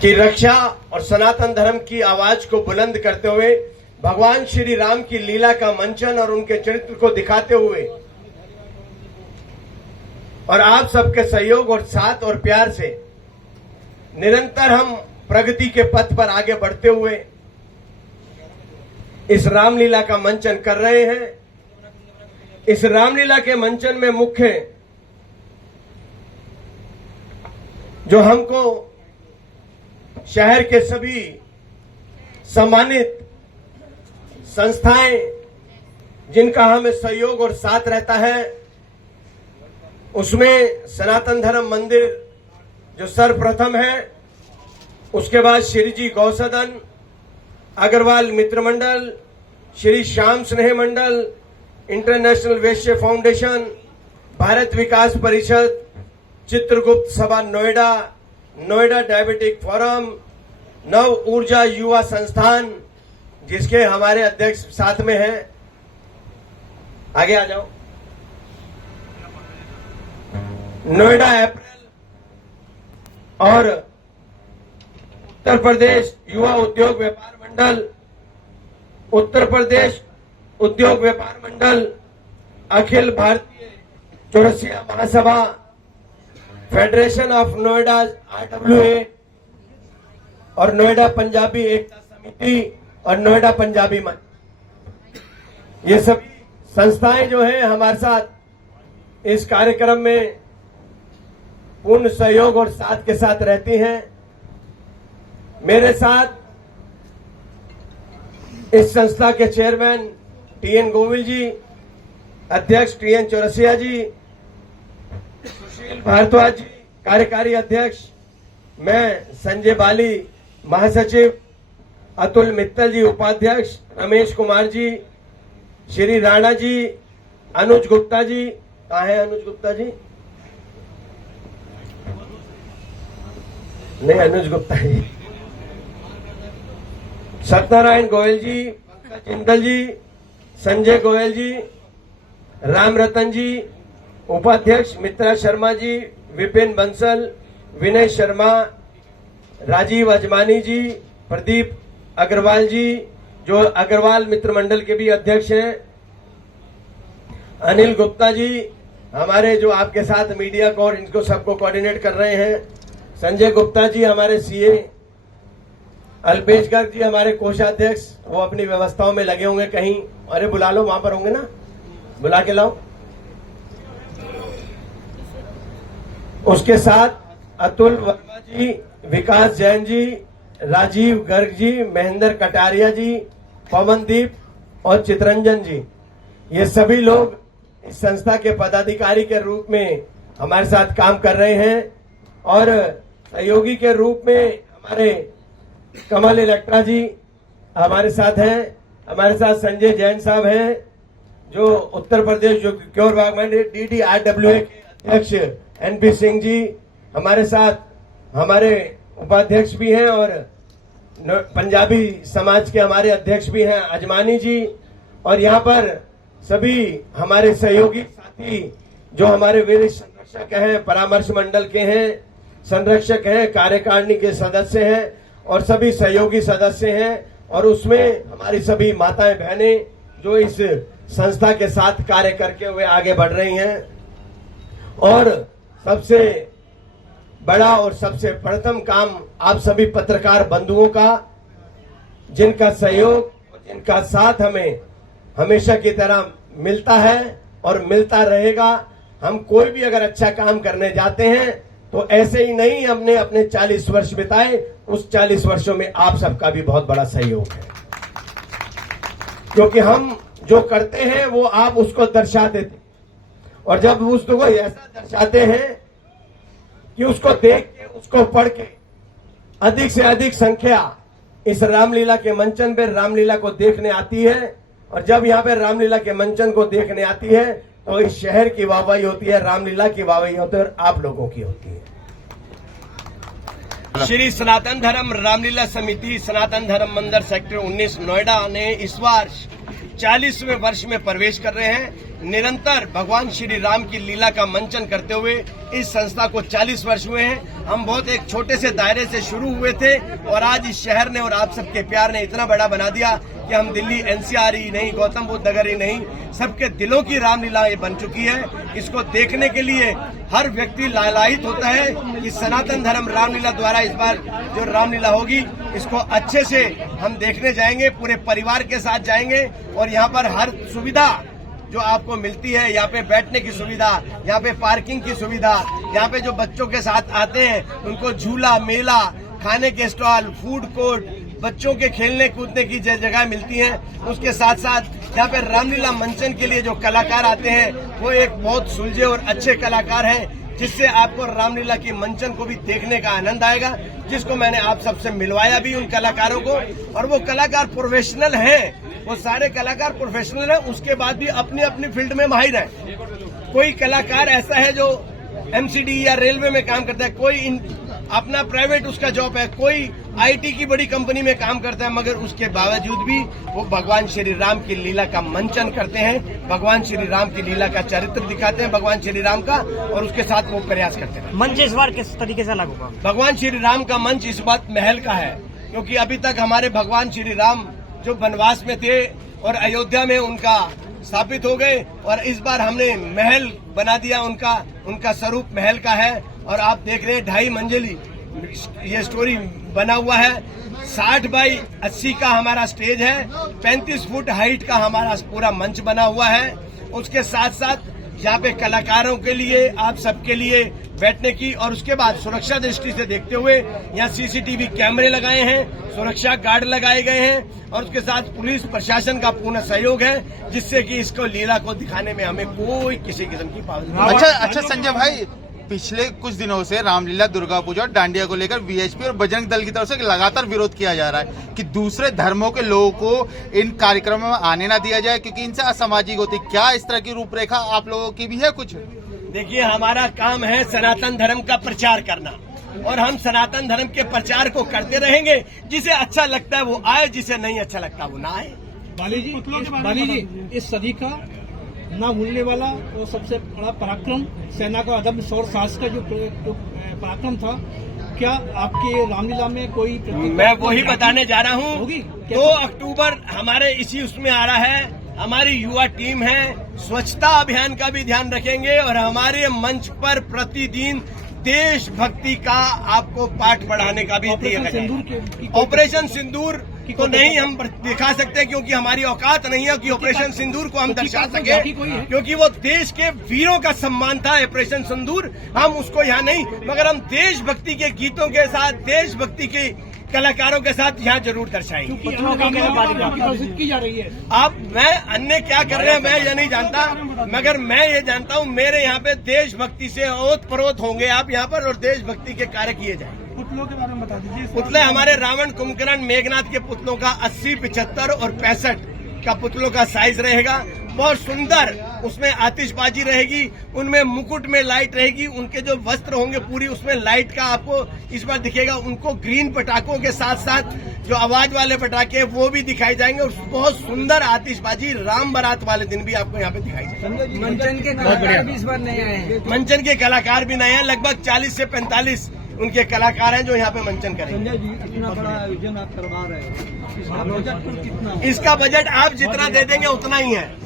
की रक्षा और सनातन धर्म की आवाज को बुलंद करते हुए भगवान श्री राम की लीला का मंचन और उनके चरित्र को दिखाते हुए और आप सबके सहयोग और साथ और प्यार से निरंतर हम प्रगति के पथ पर आगे बढ़ते हुए इस रामलीला का मंचन कर रहे हैं। इस रामलीला के मंचन में मुख्य जो हमको शहर के सभी सम्मानित संस्थाएं जिनका हमें सहयोग और साथ रहता है, उसमें सनातन धर्म मंदिर जो सर्वप्रथम है, उसके बाद श्री जी गौसदन, अग्रवाल मित्र मंडल, श्री श्याम स्नेह मंडल, इंटरनेशनल वैश्य फाउंडेशन, भारत विकास परिषद, चित्रगुप्त सभा नोएडा, नोएडा डायबिटिक फोरम, नव ऊर्जा युवा संस्थान जिसके हमारे अध्यक्ष साथ में हैं, आगे आ जाओ, नोएडा अप्रैल और उत्तर प्रदेश युवा उद्योग व्यापार मंडल, उत्तर प्रदेश उद्योग व्यापार मंडल, अखिल भारतीय चौरसिया महासभा, फेडरेशन ऑफ नोएडा RWA और नोएडा पंजाबी एकता समिति और नोएडा पंजाबी मंच, ये सभी संस्थाएं जो हैं हमारे साथ इस कार्यक्रम में पूर्ण सहयोग और साथ के साथ रहती हैं। मेरे साथ इस संस्था के चेयरमैन TN गोविल जी, अध्यक्ष TN चौरसिया जी, सुशील भारद्वाज जी कार्यकारी अध्यक्ष, मैं संजय बाली महासचिव, अतुल मित्तल जी उपाध्यक्ष, रमेश कुमार जी, श्री राणा जी, अनुज गुप्ता जी, कहाँ है अनुज गुप्ता जी? नहीं, अनुज गुप्ता जी, सत्यनारायण गोयल जी, पंकज जिंदल जी, संजय गोयल जी, राम रतन जी उपाध्यक्ष, मित्रा शर्मा जी, विपिन बंसल, विनय शर्मा, राजीव अजमानी जी, प्रदीप अग्रवाल जी जो अग्रवाल मित्र मंडल के भी अध्यक्ष हैं, अनिल गुप्ता जी हमारे जो आपके साथ मीडिया को और इनको सबको कोऑर्डिनेट कर रहे हैं, संजय गुप्ता जी हमारे CA, अल्पेश गर्ग जी हमारे कोषाध्यक्ष, वो अपनी व्यवस्थाओं में लगे होंगे कहीं, अरे बुला लो, वहां पर होंगे ना, बुला के लाओ। उसके साथ अतुल वर्मा जी, विकास जैन जी, राजीव गर्ग जी, महेंद्र कटारिया जी, पवनदीप और चितरंजन जी, ये सभी लोग इस संस्था के पदाधिकारी के रूप में हमारे साथ काम कर रहे हैं और सहयोगी के रूप में हमारे कमल इलेक्ट्रा जी हमारे साथ हैं, हमारे साथ संजय जैन साहब हैं जो उत्तर प्रदेश जो क्योर बागवान DDRWA के अध्यक्ष NP सिंह जी हमारे साथ, हमारे उपाध्यक्ष भी हैं और पंजाबी समाज के हमारे अध्यक्ष भी हैं अजमानी जी, और यहाँ पर सभी हमारे सहयोगी साथी जो हमारे वरिष्ठ संरक्षक हैं, परामर्श मंडल के हैं, संरक्षक हैं, कार्यकारिणी के सदस्य हैं और सभी सहयोगी सदस्य हैं, और उसमें हमारी सभी माताएं बहनें जो इस संस्था के साथ कार्य करके हुए आगे बढ़ रही हैं। और सबसे बड़ा और सबसे प्रथम काम आप सभी पत्रकार बंधुओं का, जिनका सहयोग और जिनका साथ हमें हमेशा की तरह मिलता है और मिलता रहेगा। हम कोई भी अगर अच्छा काम करने जाते हैं तो ऐसे ही नहीं, हमने अपने 40 वर्ष बिताए, उस 40 वर्षों में आप सबका भी बहुत बड़ा सहयोग है, क्योंकि हम जो करते हैं वो आप उसको दर्शाते थे, और जब उसको ऐसा दर्शाते हैं कि उसको देख के, उसको पढ़ के अधिक से अधिक संख्या इस रामलीला के मंचन पर रामलीला को देखने आती है, और जब यहाँ पे रामलीला के मंचन को देखने आती है तो इस शहर की वाहवाही होती है, रामलीला की वाहवाही होती है और आप लोगों की होती है। श्री सनातन धर्म रामलीला समिति सनातन धर्म मंदिर सेक्टर 19 नोएडा ने इस वर्ष 40वें वर्ष में प्रवेश कर रहे हैं। निरंतर भगवान श्री राम की लीला का मंचन करते हुए इस संस्था को 40 वर्ष हुए हैं। हम बहुत एक छोटे से दायरे से शुरू हुए थे और आज इस शहर ने और आप सबके प्यार ने इतना बड़ा बना दिया कि हम दिल्ली एनसीआर ही नहीं, गौतम बुद्ध नगर ही नहीं, सबके दिलों की रामलीला ये बन चुकी है। इसको देखने के लिए हर व्यक्ति लालायित होता है कि सनातन धर्म रामलीला द्वारा इस बार जो रामलीला होगी इसको अच्छे से हम देखने जाएंगे, पूरे परिवार के साथ जाएंगे और यहाँ पर हर सुविधा जो आपको मिलती है, यहाँ पे बैठने की सुविधा, यहाँ पे पार्किंग की सुविधा, यहाँ पे जो बच्चों के साथ आते हैं उनको झूला, मेला, खाने के स्टॉल, फूड कोर्ट, बच्चों के खेलने कूदने की जगह मिलती हैं। उसके साथ साथ यहाँ पे रामलीला मंचन के लिए जो कलाकार आते हैं वो एक बहुत सुलझे और अच्छे कलाकार हैं, जिससे आपको रामलीला की मंचन को भी देखने का आनंद आएगा, जिसको मैंने आप सबसे मिलवाया भी उन कलाकारों को। और वो कलाकार प्रोफेशनल हैं, वो सारे कलाकार प्रोफेशनल हैं, उसके बाद भी अपनी अपनी फील्ड में माहिर है। कोई कलाकार ऐसा है जो एमसीडी या रेलवे में काम करता है, कोई अपना प्राइवेट उसका जॉब है, कोई आईटी की बड़ी कंपनी में काम करता है, मगर उसके बावजूद भी वो भगवान श्री राम की लीला का मंचन करते हैं, भगवान श्री राम की लीला का चरित्र दिखाते हैं भगवान श्री राम का, और उसके साथ वो प्रयास करते हैं। मंच इस बार किस तरीके से अलग होगा? भगवान श्री राम का मंच इस बात महल का है, क्योंकि अभी तक हमारे भगवान श्री राम जो वनवास में थे और अयोध्या में उनका स्थापित हो गए, और इस बार हमने महल बना दिया, उनका स्वरूप महल का है। और आप देख रहे हैं 2.5 मंजिली ये स्टोरी बना हुआ है। 60 बाई 80 का हमारा स्टेज है, 35 फुट हाइट का हमारा पूरा मंच बना हुआ है। उसके साथ साथ यहाँ पे कलाकारों के लिए, आप सबके लिए बैठने की, और उसके बाद सुरक्षा दृष्टि से देखते हुए यहाँ सीसीटीवी कैमरे लगाए हैं, सुरक्षा गार्ड लगाए गए हैं, और उसके साथ पुलिस प्रशासन का पूर्ण सहयोग है, जिससे कि इसको लीला को दिखाने में हमें कोई किसी किस्म की पाबंदी। अच्छा संजय भाई, पिछले कुछ दिनों से रामलीला, दुर्गा पूजा और डांडिया को लेकर वीएचपी और बजरंग दल की तरफ से लगातार विरोध किया जा रहा है कि दूसरे धर्मों के लोगों को इन कार्यक्रमों में आने ना दिया जाए क्योंकि इनसे असामाजिक होती। क्या इस तरह की रूपरेखा आप लोगों की भी है कुछ? देखिए, हमारा काम है सनातन धर्म का प्रचार करना, और हम सनातन धर्म के प्रचार को करते रहेंगे। जिसे अच्छा लगता है वो आए, जिसे नहीं अच्छा लगता वो ना आए। बाली जी, इस सदी का ना भूलने वाला और सबसे बड़ा पराक्रम, सेना का अदम्य शौर्य साहस का जो पराक्रम था, क्या आपके रामलीला में कोई? मैं वही बताने जा रहा हूँ। 2 अक्टूबर हमारे इसी उसमें आ रहा है, हमारी युवा टीम है, स्वच्छता अभियान का भी ध्यान रखेंगे, और हमारे मंच पर प्रतिदिन देशभक्ति का आपको पाठ पढ़ाने का भी ऑपरेशन सिंदूर को नहीं हम दिखा सकते, क्योंकि हमारी औकात नहीं है कि ऑपरेशन सिंदूर को हम दर्शा सके, क्योंकि वो देश के वीरों का सम्मान था ऑपरेशन सिंदूर। हम उसको यहाँ नहीं, मगर हम देशभक्ति के गीतों के साथ, देशभक्ति के कलाकारों के साथ यहाँ जरूर दर्शाएंगे। की जा रही है। अब मैं अन्य क्या कर रहे हैं मैं ये नहीं जानता, मगर मैं ये जानता हूँ मेरे यहाँ पे देशभक्ति से ओत प्रोत होंगे आप यहाँ पर, और देशभक्ति के कार्य किए जाएंगे। पुतलों के बारे में बता दीजिए। पुतले हमारे रावण, कुंभकर्ण, मेघनाथ के पुतलों का 80, 75 और 65 का पुतलों का साइज रहेगा। बहुत सुंदर उसमें आतिशबाजी रहेगी, उनमें मुकुट में लाइट रहेगी, उनके जो वस्त्र होंगे पूरी उसमें लाइट का आपको इस बार दिखेगा। उनको ग्रीन पटाखों के साथ साथ जो आवाज वाले पटाखे वो भी दिखाई जाएंगे, और बहुत सुंदर आतिशबाजी राम बारात वाले दिन भी आपको यहाँ पे दिखाई जाएगी। मंचन के कलाकार भी इस बार नए आए हैं। मंचन के कलाकार भी नए हैं, लगभग 40 से 45 उनके कलाकार हैं जो यहाँ पे मंचन करेंगे। इतना बड़ा आयोजन आप करवा रहे हैं, इसका बजट आप जितना दे देंगे उतना ही है।